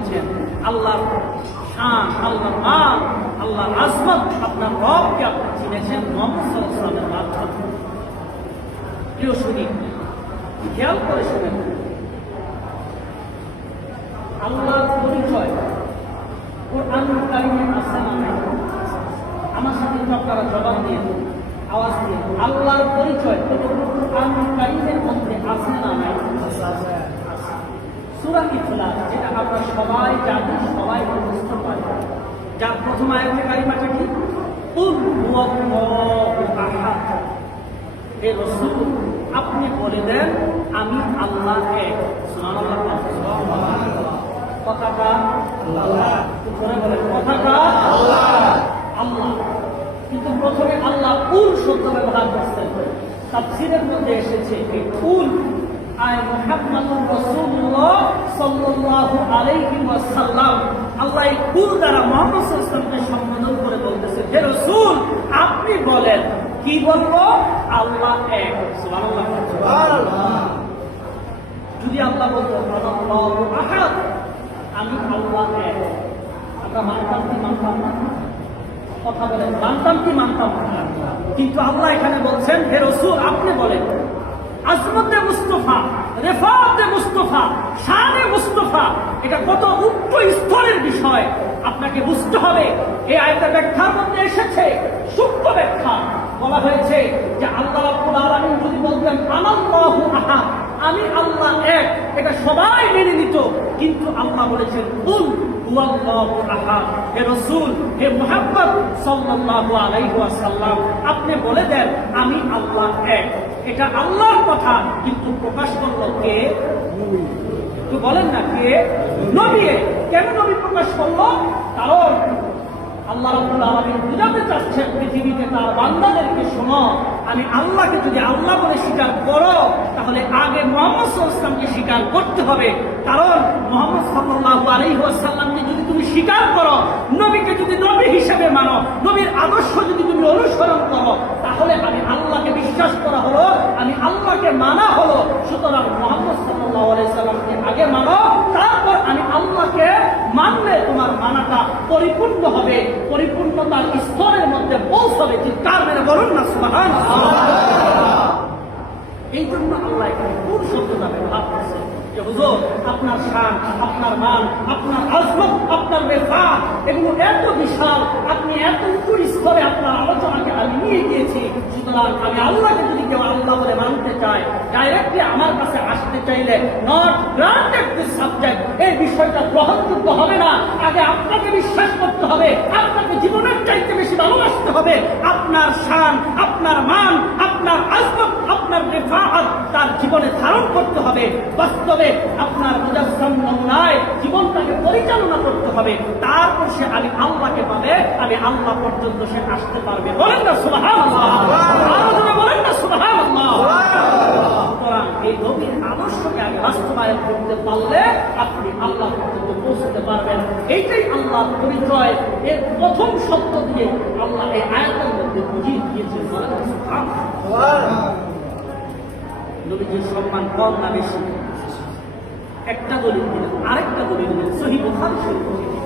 চিনেছেন আল্লাহর শান, আল্লাহর আপনার রবকে আপনি চিনেছেন মাধ্যমে। প্রিয় শুনি খেয়াল করে শুনেন। আল্লাহর পরিচয় আমার সাথে আপনারা জবাব দিয়ে আওয়াজ দিয়ে আল্লাহর পরিচয় কোরআন কারিমের মধ্যে আছে না সুরা যেটা আমরা সবাই জানি, সবাই মুখস্থ পারি যার প্রথম আয়াতে কারিমাটা কি? রাসূল, আপনি বলে দেন, আমি আল্লাহ কথাটা আল্লাহ কথাটা আল্লাহ। কিন্তু প্রথমে আল্লাহ উল শব্দ ব্যবহার করছেন। তাফসীরের মধ্যে এসেছে, এই উল আয় মুহাম্মাদুর রাসূলুল্লাহ আপনি বলেন, কি আল্লাহ যদি আল্লাহ বলতো আমি আল্লাহ মানতাম কি মানতাম কিন্তু আল্লাহ এখানে বলছেন, হে রসুল, আপনি বলেন মুস্তফা রেফাতে মুস্তফা, শানে মুস্তফা, এটা কত উচ্চ স্তরের বিষয়। আপনাকে বুঝতে হবে, এই আয়তের ব্যাখ্যার মধ্যে এসেছে সূক্ষ্ম ব্যাখ্যা। বলা হয়েছে যে আল্লাহ রাব্বুল আলামিন যদি বলতেন, আনাল্লাহু আহা আমি আল্লাহ এক, এটা সবাই মেনে নিত, কিন্তু আল্লাহ বলেছেন আহাদ আপনি বলে দেন, আমি আল্লাহ এক। এটা আল্লাহর কথা, কিন্তু প্রকাশ করল কে? তো বলেন না, কে? নবী কেন নবী প্রকাশ করল? কারণ আল্লাহ আলামিন বুঝাতে চাচ্ছেন পৃথিবীতে তার বান্দাদেরকে, শোনো, আমি আল্লাহকে যদি আল্লাহ বলে স্বীকার করো, তাহলে আগে মোহাম্মদ সাল্লামকে স্বীকার করতে হবে। কারণ মোহাম্মদ যদি তুমি স্বীকার করো, নবীকে যদি নবী হিসেবে মানো, নবীর আদর্শ যদি তুমি অনুসরণ করো, তাহলে আমি আল্লাহকে বিশ্বাস করা হলো, আমি আল্লাহকে মানা হলো। সুতরাং মোহাম্মদ সাল্লামকে আগে মানো, তারপর আমি আল্লাহকে মানলে তোমার মানাটা পরিপূর্ণ হবে, পরিপূর্ণতার স্তরের মধ্যে পৌঁছবে। চিৎকার মেরে বলুন না সুবহান এই জন্য আল্লাহ এখানে কোন শব্দটা ব্যবহার করছে নিয়ে গিয়েছি। সুতরাং আল্লাহ বলে মানতে চায় ডাইরেক্টলি আমার কাছে আসতে চাইলে নট গ্রান্টেড সাবজেক্ট এই বিষয়টা গ্রহণযোগ্য হবে না। আগে আপনাকে বিশ্বাস করতে হবে, আপনাকে জীবনের চাইতে বেশি ভালোবাসতে হবে। আপনার শান, আপনার মান, আপনার আজমত আপনার রেফাআত তার জীবনে ধারণ করতে হবে। বাস্তবে আপনার মুজাসসাম নমুনায় জীবনটাকে পরিচালনা করতে হবে। তারপর সে আমি আল্লাহকে পাবে। আমি আল্লাহ পর্যন্ত সে আসতে পারবে। বলেন না সুবহানাল্লাহ। বলেন না সুবহানাল্লাহ। সুতরাং এই নবীর আদর্শকে আগে বাস্তবায়ন করতে পারলে আপনি আল্লাহ পর্যন্ত পৌঁছতে পারবেন। এইটাই আল্লাহর পরিচয়। এর প্রথম শব্দ দিয়ে আল্লাহ এই আয়াতের মধ্যে বুঝিয়ে দিয়েছেন। বলেন সুবহানাল্লাহ। নবীজির সম্মান কম না বেশি একটা দলিল দিলেন আরেকটা দলিল দিলেন সহি বোখারি শরীফ।